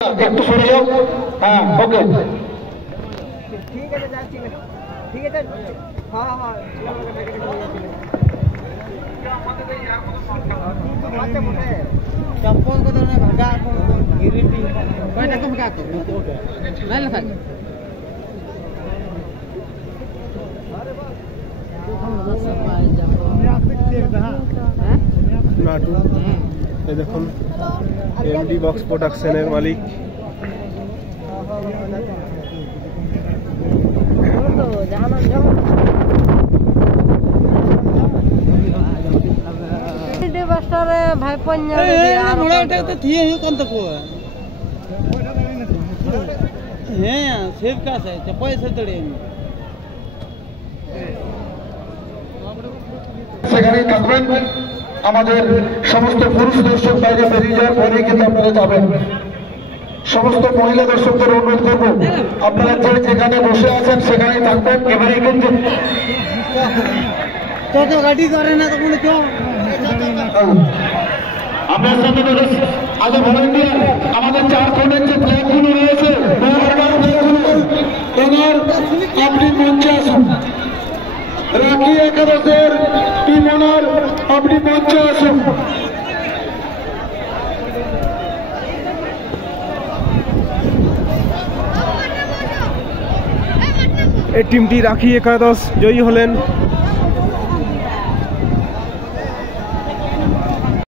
একটু সরে যাও। হ্যাঁ, ওকে, ঠিক আছে, যাচ্ছি। ঠিক আছে, হ্যাঁ হ্যাঁ, चप्पल को तो नहीं भगा को गिरटी कोई ना तुम क्या करो नहीं लगा नाटू ये देखो एमडी बॉक्स प्रोडक्शन এর মালিক भाई पन्या तो थिए ही कौन तक हुआ है सेव का से पैसे तड़े সেখানেই থাকবেন। আমাদের সমস্ত পুরুষ দর্শক বাইরে বেরিয়ে যাওয়ার পরে কিন্তু আপনারা যাবেন। সমস্ত মহিলা দর্শকদের অনুরোধ করব, আপনারা যে যেখানে বসে আছেন সেখানেই থাকবেন। এবারে কিন্তু तो गाड़ी करे ना तो बोले क्यों আমরা সাথে আজ ভলেন্টিয়ার আমাদের 4 কোণের যে ফ্ল্যাগগুলো রয়েছে আপনি মঞ্চে আসুন। রাখি একাদশের টিম ওনার আপনি মঞ্চে আসুন। এই টিমটি রাখি একাদশ জয়ী হলেন।